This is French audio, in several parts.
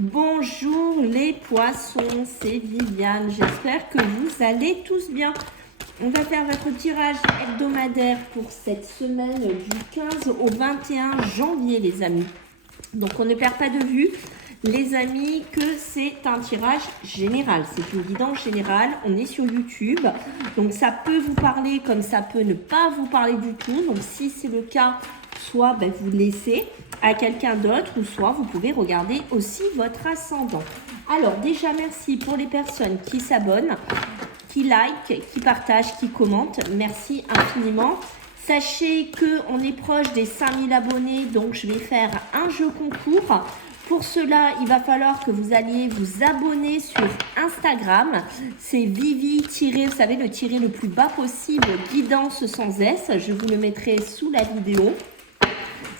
Bonjour les poissons, c'est Viviane. J'espère que vous allez tous bien. On va faire votre tirage hebdomadaire pour cette semaine du 15 au 21 janvier, les amis. Donc, on ne perd pas de vue, les amis, que c'est un tirage général. C'est une guidance générale. On est sur YouTube. Donc, ça peut vous parler comme ça peut ne pas vous parler du tout. Donc, si c'est le cas, soit vous laissez à quelqu'un d'autre ou soit vous pouvez regarder aussi votre ascendant. Alors, déjà, merci pour les personnes qui s'abonnent, qui like, qui partagent, qui commentent. Merci infiniment. Sachez qu'on est proche des 5000 abonnés, donc je vais faire un jeu concours. Pour cela, il va falloir que vous alliez vous abonner sur Instagram. C'est Vivi, vous savez, le tiré le plus bas possible, guidance sans S. Je vous le mettrai sous la vidéo.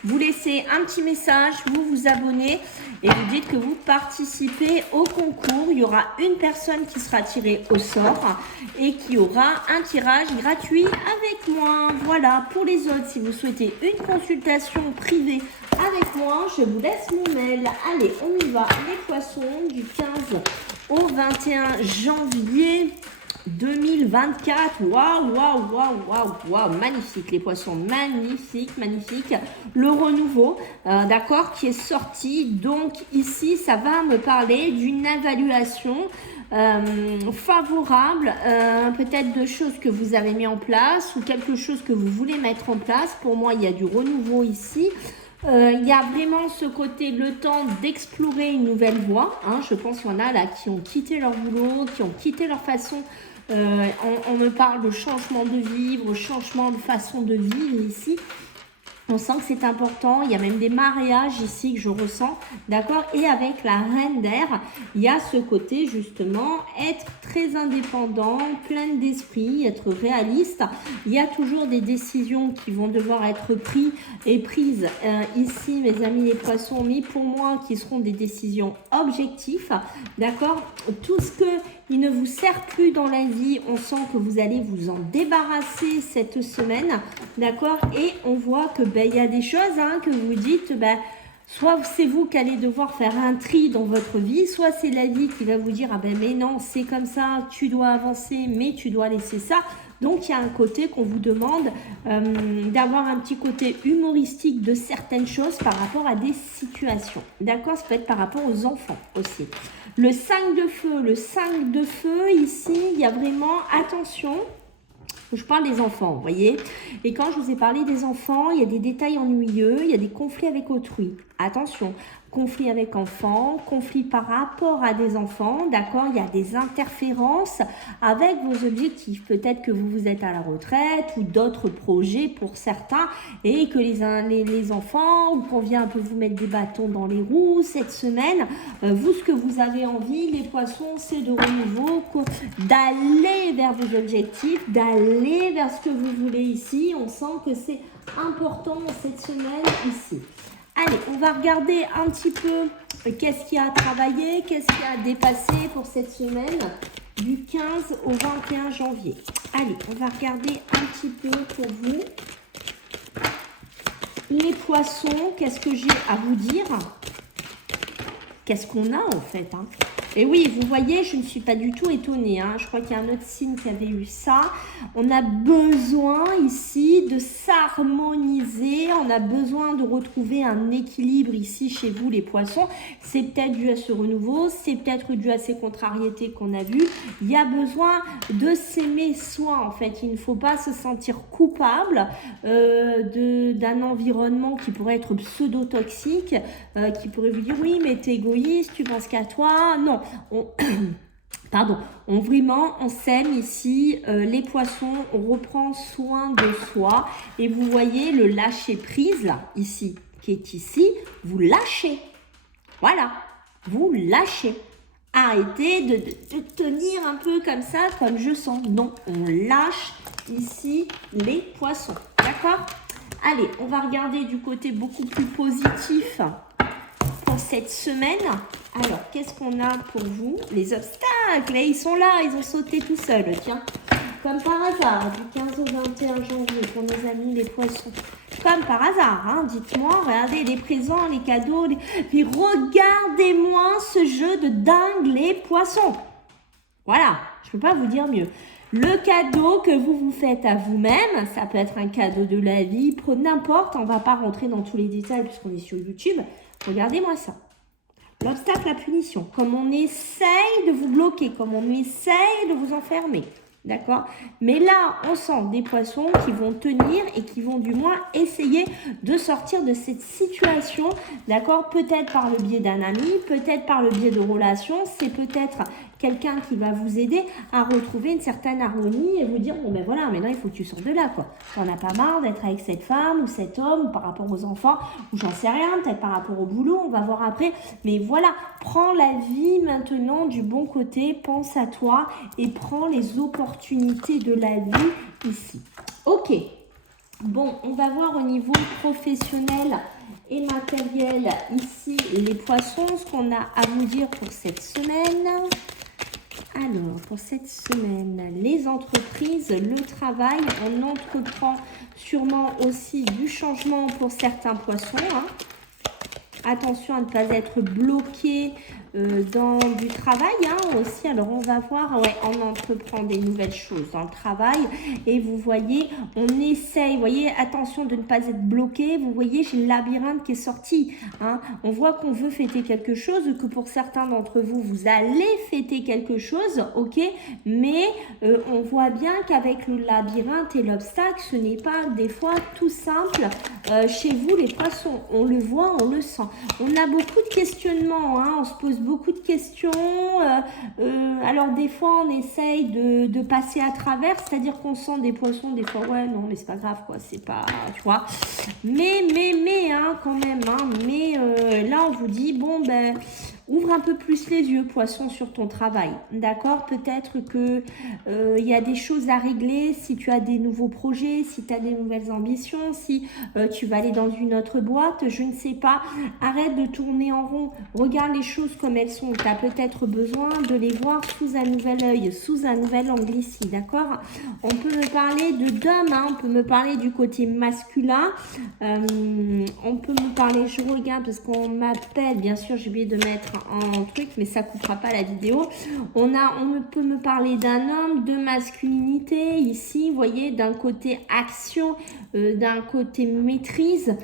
Vous laissez un petit message, vous vous abonnez et vous dites que vous participez au concours. Il y aura une personne qui sera tirée au sort et qui aura un tirage gratuit avec moi. Voilà, pour les autres, si vous souhaitez une consultation privée avec moi, je vous laisse mon mail. Allez, on y va, les poissons, du 15 au 21 janvier 2024. Waouh, waouh, waouh, waouh, waouh, magnifique les poissons, magnifique, magnifique. Le renouveau, d'accord, qui est sorti. Donc ici, ça va me parler d'une évaluation favorable, peut-être de choses que vous avez mis en place ou quelque chose que vous voulez mettre en place. Pour moi, il y a du renouveau ici. Il y a vraiment ce côté, le temps d'explorer une nouvelle voie. Je pense qu'il y en a là qui ont quitté leur boulot, qui ont quitté leur façon. On me parle de changement de vivre, changement de façon de vivre ici. On sent que c'est important. Il y a même des mariages ici que je ressens, d'accord. Et avec la reine d'air, il y a ce côté justement, être très indépendant, plein d'esprit, être réaliste. Il y a toujours des décisions qui vont devoir être prises ici, mes amis les poissons, mais pour moi, qui seront des décisions objectives, d'accord. Tout ce qui ne vous sert plus dans la vie, on sent que vous allez vous en débarrasser cette semaine, d'accord. Et on voit que il y a des choses que vous dites, soit c'est vous qui allez devoir faire un tri dans votre vie, soit c'est la vie qui va vous dire, mais non, c'est comme ça, tu dois avancer, mais tu dois laisser ça. Donc, il y a un côté qu'on vous demande d'avoir un petit côté humoristique de certaines choses par rapport à des situations. D'accord? Ça peut être par rapport aux enfants aussi. Le 5 de feu, ici, il y a vraiment, attention, je parle des enfants, vous voyez. Et quand je vous ai parlé des enfants, il y a des détails ennuyeux, il y a des conflits avec autrui. Attention, conflit avec enfants, conflit par rapport à des enfants, d'accord. Il y a des interférences avec vos objectifs. Peut-être que vous êtes à la retraite ou d'autres projets pour certains et que les enfants, ou qu'on vient un peu vous mettre des bâtons dans les roues cette semaine. Vous, ce que vous avez envie, les poissons, c'est de renouveau, d'aller vers vos objectifs, d'aller vers ce que vous voulez ici. On sent que c'est important cette semaine ici. Allez, on va regarder un petit peu qu'est-ce qui a travaillé, qu'est-ce qui a dépassé pour cette semaine du 15 au 21 janvier. Allez, on va regarder un petit peu pour vous. Les poissons, qu'est-ce que j'ai à vous dire? Qu'est-ce qu'on a en fait Et oui, vous voyez, je ne suis pas du tout étonnée. Je crois qu'il y a un autre signe qui avait eu ça. On a besoin ici de s'harmoniser. On a besoin de retrouver un équilibre ici chez vous, les poissons. C'est peut-être dû à ce renouveau. C'est peut-être dû à ces contrariétés qu'on a vues. Il y a besoin de s'aimer soi, en fait. Il ne faut pas se sentir coupable d'un environnement qui pourrait être pseudo-toxique, qui pourrait vous dire, oui, mais t'es égoïste, tu penses qu'à toi. Non. On s'aime ici, les poissons, on reprend soin de soi et vous voyez le lâcher prise là, ici, qui est ici, vous lâchez, voilà, vous lâchez, arrêtez de tenir un peu comme ça, comme je sens, non, on lâche ici les poissons, d'accord? Allez, on va regarder du côté beaucoup plus positif cette semaine. Alors, qu'est-ce qu'on a pour vous? Les obstacles, et ils sont là, ils ont sauté tout seuls, tiens. Comme par hasard, du 15 au 21 janvier, pour nos amis les poissons. Comme par hasard, dites-moi, regardez les présents, les cadeaux, puis regardez-moi ce jeu de dingue les poissons. Voilà, je ne peux pas vous dire mieux. Le cadeau que vous vous faites à vous-même, ça peut être un cadeau de la vie, n'importe, on ne va pas rentrer dans tous les détails puisqu'on est sur YouTube. Regardez-moi ça. L'obstacle, la punition. Comme on essaye de vous bloquer, comme on essaye de vous enfermer. D'accord? Mais là, on sent des poissons qui vont tenir et qui vont du moins essayer de sortir de cette situation. D'accord? Peut-être par le biais d'un ami, peut-être par le biais de relations. C'est peut-être quelqu'un qui va vous aider à retrouver une certaine harmonie et vous dire, bon ben voilà, maintenant il faut que tu sortes de là, quoi. T'en as pas marre d'être avec cette femme ou cet homme par rapport aux enfants, ou j'en sais rien, peut-être par rapport au boulot, on va voir après. Mais voilà, prends la vie maintenant du bon côté, pense à toi et prends les opportunités de la vie ici. Ok, bon, on va voir au niveau professionnel et matériel ici les poissons, ce qu'on a à vous dire pour cette semaine. Alors, pour cette semaine, les entreprises, le travail, on entreprend sûrement aussi du changement pour certains poissons. Hein. Attention à ne pas être bloqué dans du travail aussi. Alors, on va voir, ouais, on entreprend des nouvelles choses dans le travail. Et vous voyez, on essaye, vous voyez, attention de ne pas être bloqué. Vous voyez, j'ai le labyrinthe qui est sorti. Hein. On voit qu'on veut fêter quelque chose, que pour certains d'entre vous, vous allez fêter quelque chose, ok. Mais on voit bien qu'avec le labyrinthe et l'obstacle, ce n'est pas des fois tout simple chez vous, les poissons. On le voit, on le sent. On a beaucoup de questionnements, hein, on se pose beaucoup de questions. Alors des fois, on essaye de passer à travers, c'est-à-dire qu'on sent des poissons, des fois, ouais, non, mais c'est pas grave, quoi, c'est pas, tu vois. Mais, hein, quand même, hein, mais là, on vous dit, bon, ben, ouvre un peu plus les yeux, poisson, sur ton travail, d'accord? Peut-être que y a des choses à régler si tu as des nouveaux projets, si tu as des nouvelles ambitions, si tu vas aller dans une autre boîte, je ne sais pas. Arrête de tourner en rond, regarde les choses comme elles sont. Tu as peut-être besoin de les voir sous un nouvel œil, sous un nouvel angle ici, d'accord? On peut me parler d'homme, hein, on peut me parler du côté masculin, on peut me parler, je regarde parce qu'on m'appelle, bien sûr, j'ai oublié de mettre en truc, mais ça coupera pas la vidéo. On peut me parler d'un homme, de masculinité ici, vous voyez, d'un côté action, d'un côté maîtrise.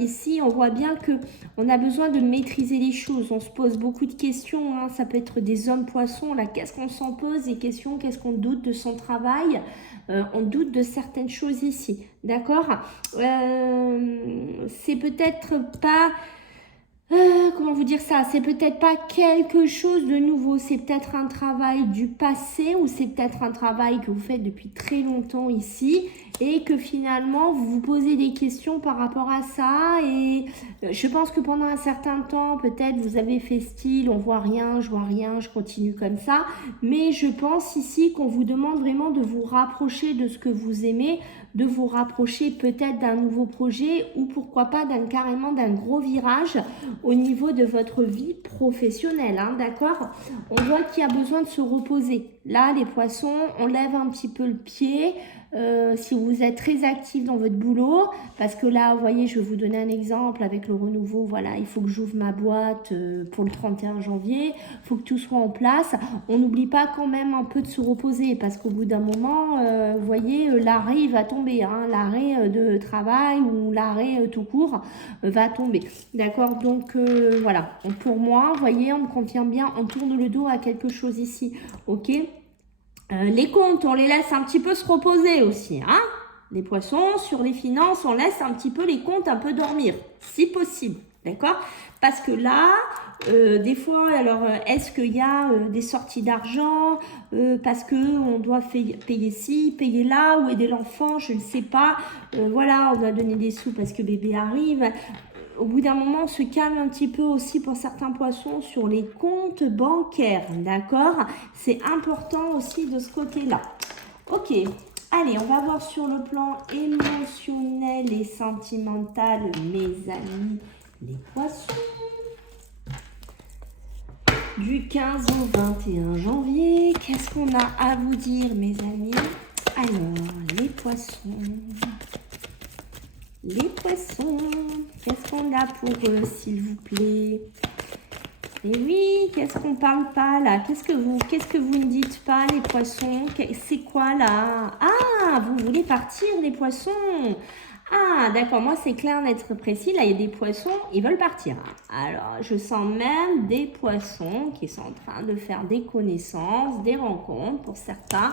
Ici, on voit bien que on a besoin de maîtriser les choses. On se pose beaucoup de questions, hein. Ça peut être des hommes poissons, là, qu'est-ce qu'on s'en pose, des questions, qu'est-ce qu'on doute de son travail, on doute de certaines choses ici, d'accord. C'est peut-être pas... comment vous dire ça? C'est peut-être pas quelque chose de nouveau, c'est peut-être un travail du passé ou c'est peut-être un travail que vous faites depuis très longtemps ici et que finalement vous vous posez des questions par rapport à ça et je pense que pendant un certain temps peut-être vous avez fait style, on voit rien, je continue comme ça, mais je pense ici qu'on vous demande vraiment de vous rapprocher de ce que vous aimez, de vous rapprocher peut-être d'un nouveau projet ou pourquoi pas carrément d'un gros virage au niveau de votre vie professionnelle, hein, d'accord? On voit qu'il y a besoin de se reposer. Là, les poissons, on lève un petit peu le pied. Si vous êtes très actif dans votre boulot, parce que là, vous voyez, je vais vous donner un exemple avec le renouveau, voilà, il faut que j'ouvre ma boîte pour le 31 janvier, il faut que tout soit en place. On n'oublie pas quand même un peu de se reposer, parce qu'au bout d'un moment, vous voyez, l'arrêt va tomber, hein, l'arrêt de travail ou l'arrêt tout court va tomber, d'accord? Donc, voilà, pour moi, vous voyez, on me confirme bien, on tourne le dos à quelque chose ici, ok? Les comptes, on les laisse un petit peu se reposer aussi, hein. Les poissons, sur les finances, on laisse un petit peu les comptes un peu dormir, si possible, d'accord? Parce que là, des fois, alors, est-ce qu'il y a des sorties d'argent parce qu'on doit payer ci, payer là, ou aider l'enfant, je ne sais pas. Voilà, on doit donner des sous parce que bébé arrive. Au bout d'un moment, on se calme un petit peu aussi pour certains poissons sur les comptes bancaires, d'accord? C'est important aussi de ce côté-là. Ok, allez, on va voir sur le plan émotionnel et sentimental, mes amis, les poissons. Du 15 au 21 janvier, qu'est-ce qu'on a à vous dire, mes amis? Alors, les poissons... Les poissons, qu'est-ce qu'on a pour eux, s'il vous plaît? Et oui, qu'est-ce qu'on parle pas là? Qu'est-ce que vous ne dites pas, les poissons? C'est quoi là? Ah, vous voulez partir, les poissons? Ah, d'accord, moi c'est clair, net, précis. Là, il y a des poissons, ils veulent partir. Alors, je sens même des poissons qui sont en train de faire des connaissances, des rencontres pour certains.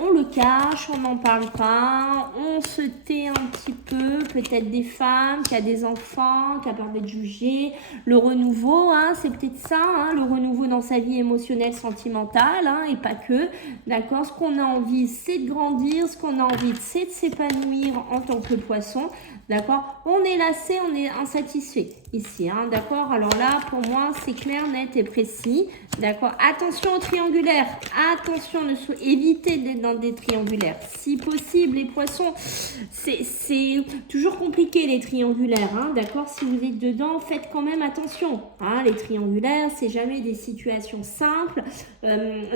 On le cache, on n'en parle pas, on se tait un petit peu, peut-être des femmes qui a des enfants, qui a peur d'être jugées. Le renouveau, hein, c'est peut-être ça, hein, le renouveau dans sa vie émotionnelle, sentimentale, hein, et pas que. D'accord, ce qu'on a envie, c'est de grandir, ce qu'on a envie, c'est de s'épanouir en tant que poisson. D'accord, on est lassé, on est insatisfait ici, hein, d'accord. Alors là, pour moi, c'est clair, net et précis. D'accord, attention aux triangulaires, attention, évitez d'être dans des triangulaires. Si possible, les poissons, c'est toujours compliqué les triangulaires, hein, d'accord. Si vous êtes dedans, faites quand même attention. Hein, les triangulaires, c'est jamais des situations simples,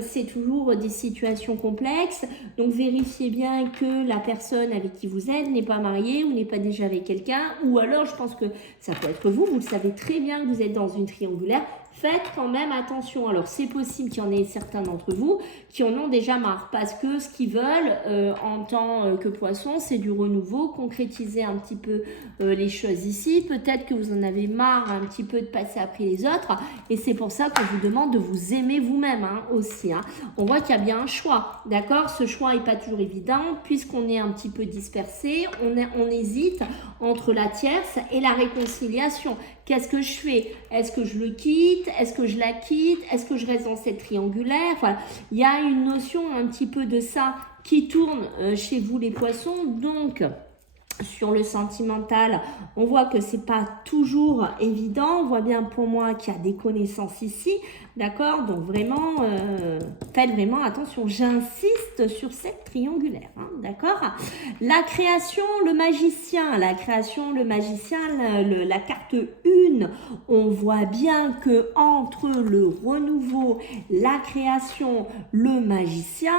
c'est toujours des situations complexes. Donc vérifiez bien que la personne avec qui vous êtes n'est pas mariée ou n'est pas déjà avec quelqu'un. Ou alors, je pense que ça peut être vous, vous le savez très bien que vous êtes dans une triangulaire. Faites quand même attention. Alors, c'est possible qu'il y en ait certains d'entre vous qui en ont déjà marre parce que ce qu'ils veulent en tant que poisson, c'est du renouveau, concrétiser un petit peu les choses ici. Peut-être que vous en avez marre un petit peu de passer après les autres et c'est pour ça qu'on vous demande de vous aimer vous-même, hein, aussi. Hein. On voit qu'il y a bien un choix, d'accord? Ce choix n'est pas toujours évident puisqu'on est un petit peu dispersé. On hésite entre la tierce et la réconciliation. Qu'est-ce que je fais? Est-ce que je le quitte? Est-ce que je la quitte? Est-ce que je reste dans cette triangulaire? Voilà. Il y a une notion un petit peu de ça qui tourne chez vous les poissons. Donc, sur le sentimental, on voit que c'est pas toujours évident. On voit bien pour moi qu'il y a des connaissances ici, d'accord? Donc vraiment, faites vraiment attention. J'insiste sur cette triangulaire, hein, d'accord? La création, le magicien. La création, le magicien, la carte 1, on voit bien que entre le renouveau, la création, le magicien,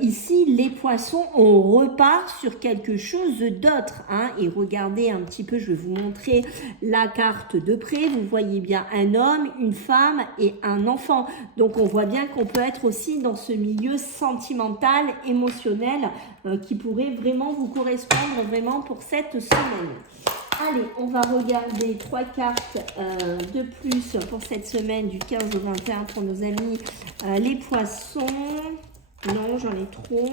ici, les poissons, on repart sur quelque chose d'autre. Hein, et regardez un petit peu, je vais vous montrer la carte de près. Vous voyez bien un homme, une femme et un enfant. Donc on voit bien qu'on peut être aussi dans ce milieu sentimental, émotionnel qui pourrait vraiment vous correspondre vraiment pour cette semaine. Allez, on va regarder 3 cartes de plus pour cette semaine du 15 au 21 pour nos amis les poissons. Non, j'en ai trop.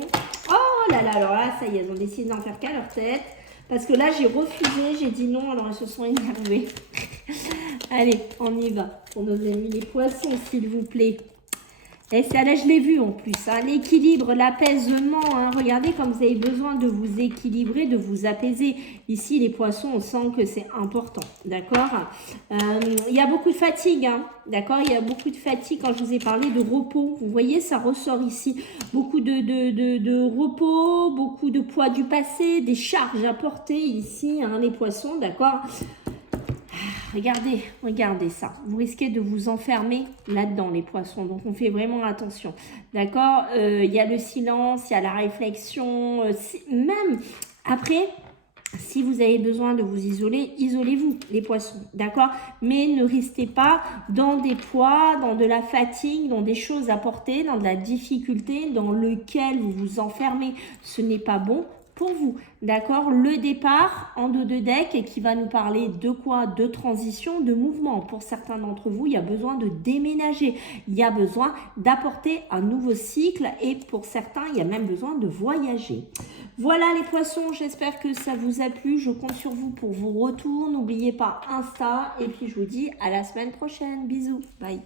Oh là là, alors là, ça y est, elles ont décidé d'en faire qu'à leur tête. Parce que là, j'ai refusé, j'ai dit non, alors elles se sont énervées. Allez, on y va. Pour nos amis les poissons, s'il vous plaît. Et ça, là, je l'ai vu en plus. Hein. L'équilibre, l'apaisement. Hein. Regardez comme vous avez besoin de vous équilibrer, de vous apaiser. Ici, les poissons, on sent que c'est important. D'accord, il y a beaucoup de fatigue. Hein. D'accord, il y a beaucoup de fatigue quand je vous ai parlé de repos. Vous voyez, ça ressort ici. Beaucoup de repos, beaucoup de poids du passé, des charges à porter ici, hein, les poissons. D'accord. Regardez ça. Vous risquez de vous enfermer là-dedans, les poissons. Donc, on fait vraiment attention. D'accord, il y a le silence, il y a la réflexion. Même après, si vous avez besoin de vous isoler, isolez-vous, les poissons. D'accord, mais ne restez pas dans des poids, dans de la fatigue, dans des choses à porter, dans de la difficulté, dans lequel vous vous enfermez. Ce n'est pas bon pour vous, d'accord? Le départ en dos de deck et qui va nous parler de quoi? De transition, de mouvement. Pour certains d'entre vous, il y a besoin de déménager. Il y a besoin d'apporter un nouveau cycle et pour certains, il y a même besoin de voyager. Voilà les poissons, j'espère que ça vous a plu. Je compte sur vous pour vos retours. N'oubliez pas Insta et puis je vous dis à la semaine prochaine. Bisous, bye.